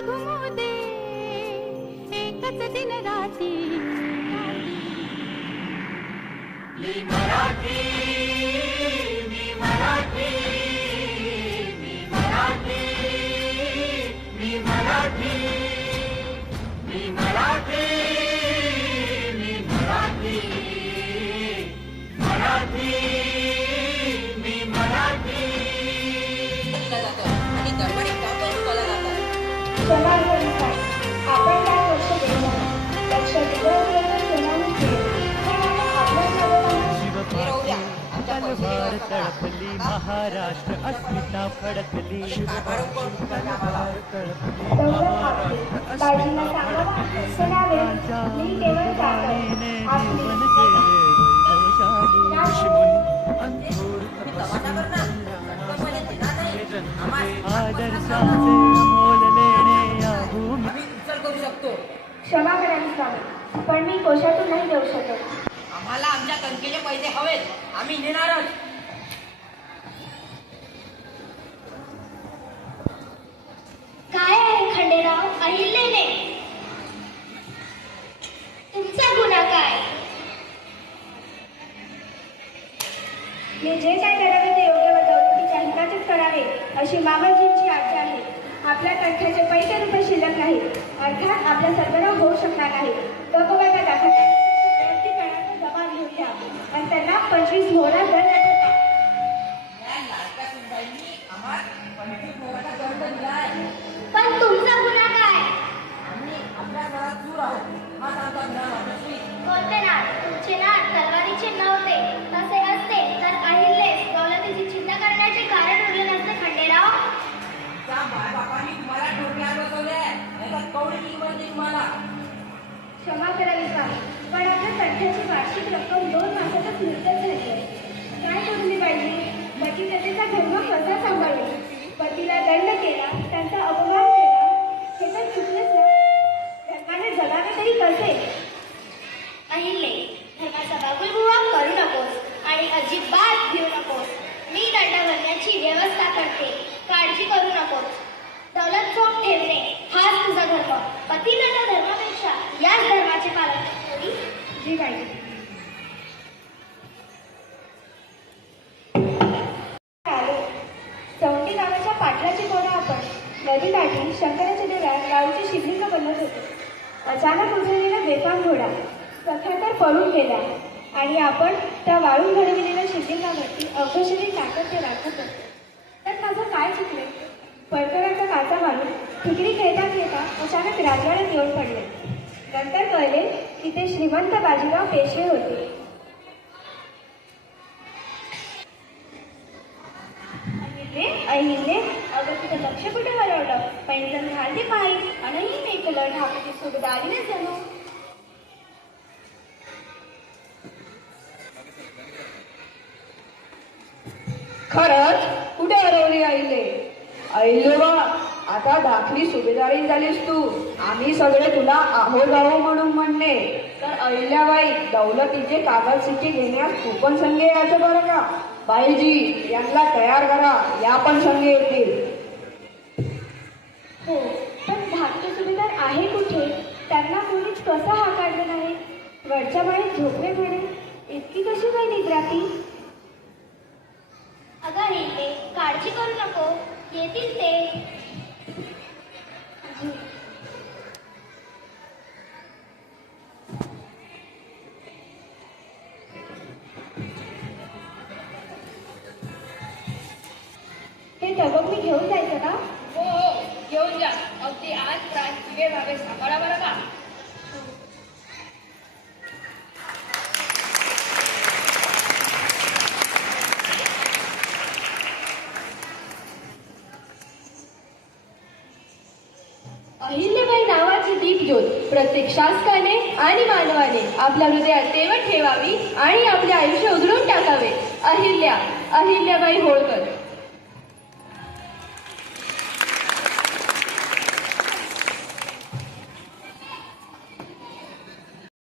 घुमू दे एकच दिन राती. मी मराठी, मी मराठी, मी मराठी, मी मराठी, मी मराठी, मी मराठी, मराठी, मी मराठी. आणि दरबारी कामच बोला जातात. क्षमा करिता आपण काय गोष्ट केली लक्ष दिलं सुनावून केलं पण आता आपल्या तलवार तळपली महाराष्ट्र अस्मिता फडकली. तलवार तळपली महाराष्ट्र दाजींना अस्मिता सांगावा फडकली. सुनावे मी केवळ काळीने आपली जीवन केले वैभवशाली. ऋषिमुनी अंथरूण आदर्शाचे अमोल लेणे या भूमी. आम्ही उचल करू शकतो. क्षमा करावी स्वामी पण मी कोशातून नाही देऊ शकत. आम्हाला आमच्या कणकेचे पैसे हवेत. आम्ही नेणारच. काय आहे खंडेराव अहिल्याने तुमचा गुन्हा काय? मी जे काय करावे ते योग्य व दौलतीच्या हिताचेच करावे अशी मामाजींची आज्ञा आहे. आपल्या कंठाचे पैसे रुपये शिल्लक नाही अर्थात आपला सर्वनाश होऊ शकणार नाही. गगोबाच्या दाखल्याची करण्याचा जबाब घेऊन घ्या आणि त्यांना 25 मोहरा दंड या लाडक्या सुनबाईंनी आम्हाला 25 मोहराचा दंड दिलाय. पण तुमचा गुन्हा काय? आम्ही आपल्या घरात चूर आहोत. हाच आमचा गुन्हा माणूसवी. कोणते नाट? तुमचे नाट तलवारीचे नव्हते. तसे असते तर अहिल्यास दौलतीची चिंता करण्याचे कारण उरले नसते खंडेराव. त्या बापांनी तुम्हाला डोक्यावर बसवले. याचा कवडी किंमत नाही तुम्हाला. क्षमा करावी स्वामी पण आपल्या कंठाची वार्षिक रक्कम 2 मासातच निर्गत झाली आहे. काय करून पाहिजे? पतिव्रतेचा धर्म कसा सांभाळेल? पतीला दंड केला त्यांचा अपमान केला हे तर चुकलेच ना. धर्माने जगावे तरी कसे? अहिल्ये धर्माचा बागुलबुवा करू नकोस आणि अजिबात घेऊ नकोस. मी दंड भरण्याची व्यवस्था करते. काळजी करू नकोस. दौलत चोख ठेवणे हाच तुझा धर्म. पतिव्रता धर्मापेक्षा याच धर्माचे पालन करी जी पाहिजे. आलो चौंडी गावाच्या पाटलाची पोरं आपण नदीकाठी शंकराच्या देवळात गावची शिवलिंग बनवत होते. अचानक उजळलेला बेफाम घोडा सखा तर पळून गेला आणि आपण त्या वाळून घडविलेल्या शिवलिंगावरती अवघशरी टाकत ते राखत होतो. तर माझं काय चुकले? परकराचा काचा मारून ठिकरी खेळता खेळता अचानक राजवाड्यात येऊन पडले. नंतर कळले की ते श्रीमंत बाजीराव पेशवे होते. अहिल्ये अगं तुझं लक्ष कुठे हरवलं? पैंजण घालते पायी आणि मेकलं ढाकती सोबत आली जणू. खरंच कुठे हरवली अहिले? अहिले बा आता दाखली सुभेदारी झालीस तू. आम्ही सगळे तुला आहो जावो म्हणून म्हणणे. तर अहिल्याबाई दौलतीचे कागद सिट्टी घेण्यास तू पण संगे यायचं बरं का? बाईजी यांना तयार करा. या पण संगे येतील. हो पण धाकटे सुभेदार आहे कुठे? त्यांना कोणीच कसं हाकाडलं नाही. वरच्या बाळीत झोपले म्हणे. इतकी कशी काय निद्राती? अगं अहिल्ये काळजी करू नको येतील ते. हे तबक मी घेऊन जायचं का? हो हो घेऊन जा. अगदी आज प्राण तुझे भावे सांभाळा बरं का. अहिल्याबाई नावाची दीपज्योत प्रत्येक शासकाने आणि मानवाने आपल्या हृदयात तेवत ठेवावी आणि आपले आयुष्य उजळून टाकावे. अहिल्याबाई होळकर.